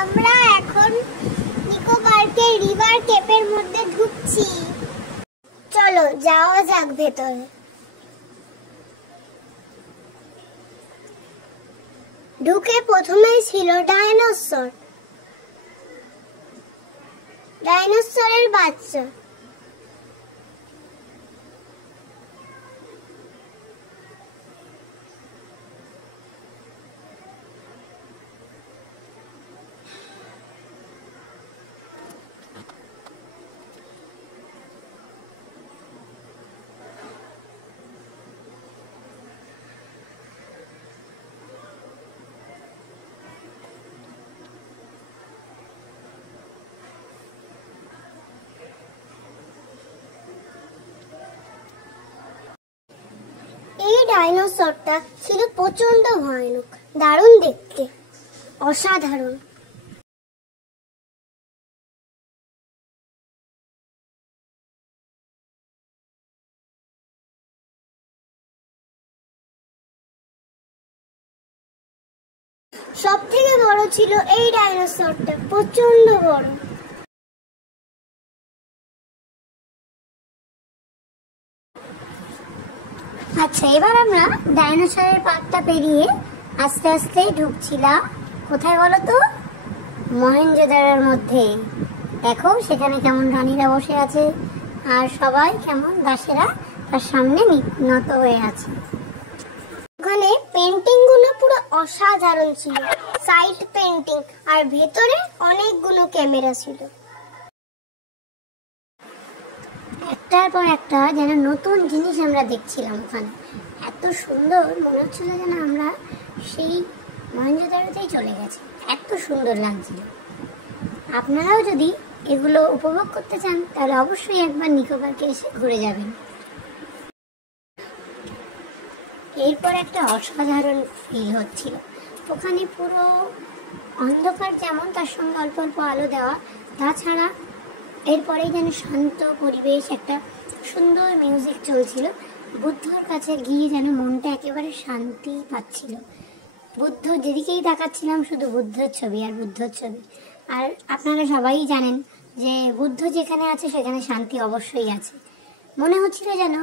আমরা এখন নিকো পার্কের রিভার কেপের মধ্যে ঢুকছি। চলো যাওয়া যাক ভেতরে। ঢুকে প্রথমেই ছিল ডাইনোসরের বাচ্চা। এই ডাইনোসরটা ছিল প্রচন্ড ভয়ানক, দারুণ দেখতে, অসাধারণ। সব থেকে বড় ছিল এই ডাইনোসরটা, প্রচন্ড বড়। আচ্ছা, এবার আমরা ডাইনোসরের পার্কটা পেরিয়ে আস্তে আস্তে ঢুকছিলাম কোথায় বলো তো? মহেঞ্জোদারোর মধ্যে। দেখো সেখানে কেমন রানীরা বসে আছে আর সবাই কেমন দাসেরা তার সামনে নত হয়ে আছে। ওখানে পেন্টিং গুলো পুরো অসাধারণ ছিল, সাইড পেন্টিং, আর ভেতরে অনেকগুলো ক্যামেরা ছিল। একটার পর একটা যেন নতুন জিনিস আমরা দেখছিলাম ওখানে। এত সুন্দর মনে হচ্ছিল যেন আমরা সেই মহেঞ্জোদারোতেই চলে গেছি, এত সুন্দর লাগছিল। আপনারাও যদি এগুলো উপভোগ করতে চান তাহলে অবশ্যই একবার নিকো পার্কে এসে ঘুরে যাবেন। এরপর একটা অসাধারণ ফিল হচ্ছিল। ওখানে পুরো অন্ধকার, যেমন তার সঙ্গে অল্প অল্প আলো দেওয়া, তাছাড়া এরপরেই যেন শান্ত পরিবেশ, একটা সুন্দর মিউজিক চলছিল। বুদ্ধর কাছে গিয়ে যেন মনটা একেবারে শান্তি পাচ্ছিল। বুদ্ধ যেদিকেই তাকাচ্ছিলাম শুধু বুদ্ধর ছবি আর বুদ্ধর ছবি। আর আপনারা সবাই জানেন যে বুদ্ধ যেখানে আছে সেখানে শান্তি অবশ্যই আছে। মনে হচ্ছিল যেন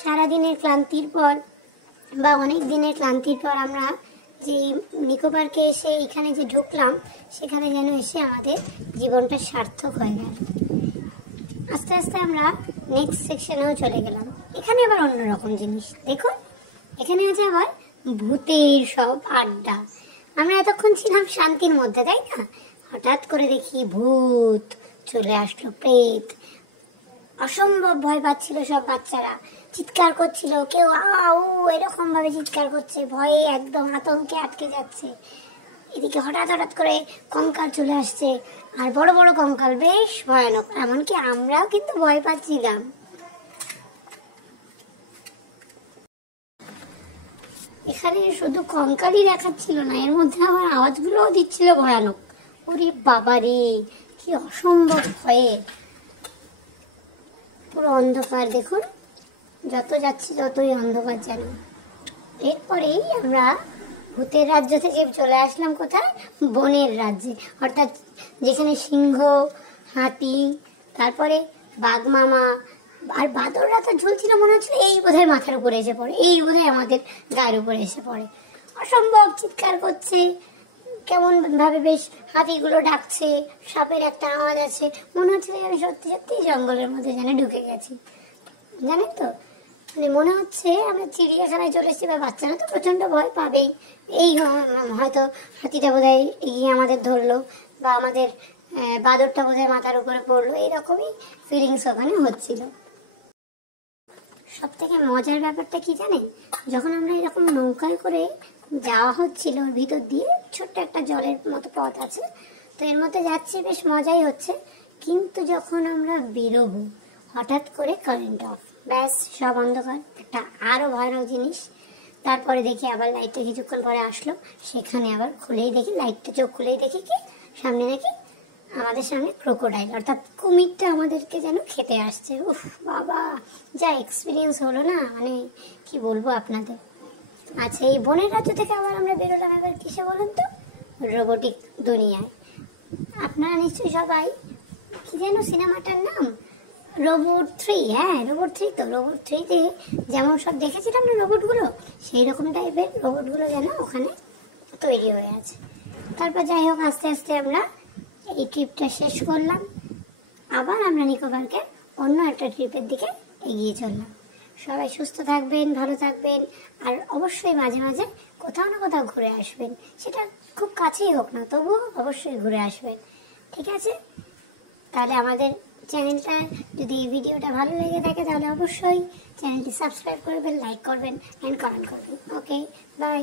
সারাদিনের ক্লান্তির পর বা অনেক দিনের ক্লান্তির পর আমরা যে নিকো পার্কে এসে এখানে যে ঢুকলাম, সেখানে যেন এসে আমাদের জীবনটা সার্থক হয়ে গেল। আস্তে আস্তে আমরা নেক্সট সেকশনেও চলে গেলাম। এখানে আবার অন্যরকম জিনিস দেখুন, এখানে আছে আবার ভূতের সব আড্ডা। আমরা এতক্ষণ ছিলাম শান্তির মধ্যে, তাই না? হঠাৎ করে দেখি ভূত চলে আসলো, প্রেত। অসম্ভব ভয় পাচ্ছিল সব বাচ্চারা, চিৎকার করছিল, কেউ আউ এরকম ভাবে চিৎকার করছে, ভয়ে একদম আতঙ্কে আটকে যাচ্ছে। এদিকে হঠাৎ হঠাৎ করে কঙ্কাল চলে আসছে, আর বড় বড় কঙ্কাল, বেশ ভয়ানক। এমনকি আমরাও কিন্তু ভয় পাচ্ছিলাম। এখানে শুধু কঙ্কালই দেখাচ্ছিল না, এর মধ্যে আমার আওয়াজগুলোও দিচ্ছিল ভয়ানক। ওরে বাবারে, কি অসম্ভব ভয়ে। পুরো অন্ধকার, দেখুন যত যাচ্ছি ততই অন্ধকার যেন। এরপরেই আমরা ভূতের রাজ্য থেকে চলে আসলাম কোথায়? বনের রাজ্যে, অর্থাৎ যেখানে সিংহ, হাতি, তারপরে বাঘ মামা আর বাদররা তো ঝুলছিল। মনে হচ্ছিল এই বোধহয় মাথার উপরে এসে পড়ে, এই বোধহয় আমাদের গায়ের উপরে এসে পড়ে। অসম্ভব চিৎকার করছে, কেমন ভাবে বেশ হাতিগুলো ডাকছে, সাপের একটা আওয়াজ আছে। মনে হচ্ছিল আমি সত্যি সত্যি জঙ্গলের মধ্যে যেন ঢুকে গেছি, জানেন তো? মানে মনে হচ্ছে আমরা চিড়িয়াখানায় চলে এসেছি। বা বাচ্চারা তো প্রচন্ড ভয় পাবেই, এই হয়তো হাতিটা বোধহয় গিয়ে আমাদের ধরলো, বা আমাদের বাদরটা বোধহয় মাথার উপরে পড়লো, এইরকমই ফিলিংস ওখানে হচ্ছিল। সব থেকে মজার ব্যাপারটা কি জানেন? যখন আমরা এরকম নৌকায় করে যাওয়া হচ্ছিল, ওর ভিতর দিয়ে ছোট্ট একটা জলের মতো পথ আছে, তো এর মধ্যে যাচ্ছি, বেশ মজাই হচ্ছে। কিন্তু যখন আমরা বেরোবো, হঠাৎ করে কারেন্ট অফ, ব্যাস সব অন্ধকার। একটা আরো ভয়ানক জিনিস। তারপরে দেখি আবার লাইটটা কিছুক্ষণ পরে আসলো, সেখানে আবার খুলেই দেখি, লাইটটা চোখ খুলেই দেখি কি সামনে নাকি আমাদের সামনে ক্রোকোডাইল, অর্থাৎ কুমিরটা আমাদেরকে যেন খেতে আসছে। উফ বাবা, যা এক্সপিরিয়েন্স হলো না, মানে কি বলবো আপনাদের। আচ্ছা, এই বনের রাজ্য থেকে আবার আমরা বেরোলাম এবার কিসে বলুন তো? রোবোটিক দুনিয়ায়। আপনারা নিশ্চয়ই সবাই, কি যেন সিনেমাটার নাম, রোবট 3। হ্যাঁ, রোবট 3। তো রোবট 3-তে যেমন সব দেখেছিলাম না রোবটগুলো, সেই রকম টাইপের রোবটগুলো যেন ওখানে তৈরি হয়ে আছে। তারপর যাই হোক, আস্তে আস্তে আমরা এই ট্রিপটা শেষ করলাম। আবার আমরা নিকোবরকে অন্য একটা ট্রিপের দিকে এগিয়ে চললাম। সবাই সুস্থ থাকবেন, ভালো থাকবেন, আর অবশ্যই মাঝে মাঝে কোথাও না কোথাও ঘুরে আসবেন। সেটা খুব কাছেই হোক না, তবুও অবশ্যই ঘুরে আসবেন। ঠিক আছে? তাহলে আমাদের চ্যানেলটা, যদি এই ভিডিওটা ভালো লেগে থাকে তাহলে অবশ্যই চ্যানেলটি সাবস্ক্রাইব করবেন, লাইক করবেন অ্যান্ড কমেন্ট করবেন। ওকে, বাই।